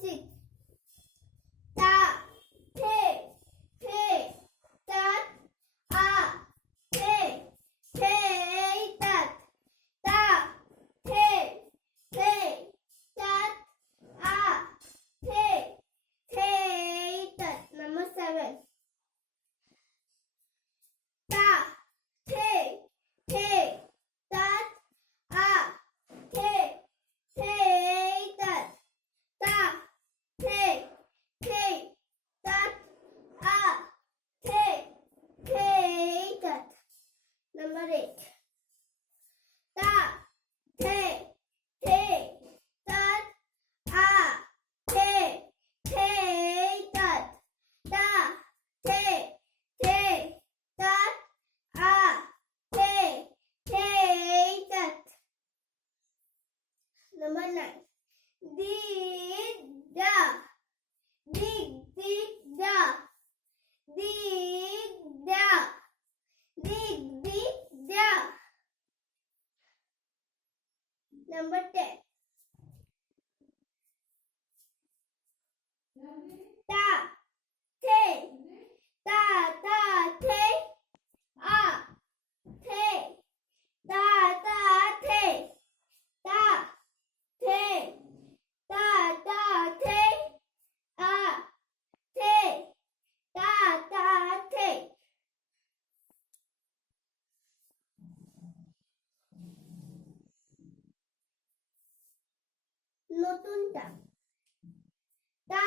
6. ता थे थे तात आ थे थे तात ता थे थे तात आ थे थे तात. Number 7. ता थे थे तात आ थे थे तात ता थे थे तात आ थे थे तात. Number 8. ता थे थे तात आ थे थे तात ता थे थे तात आ थे थे तात. Number 9. Digda digda digda digda. Number 10. ता थे ता ता थे आ थे ता ता थे ता थे ता ता थे आ थे ता ता थे. নতুনটা তা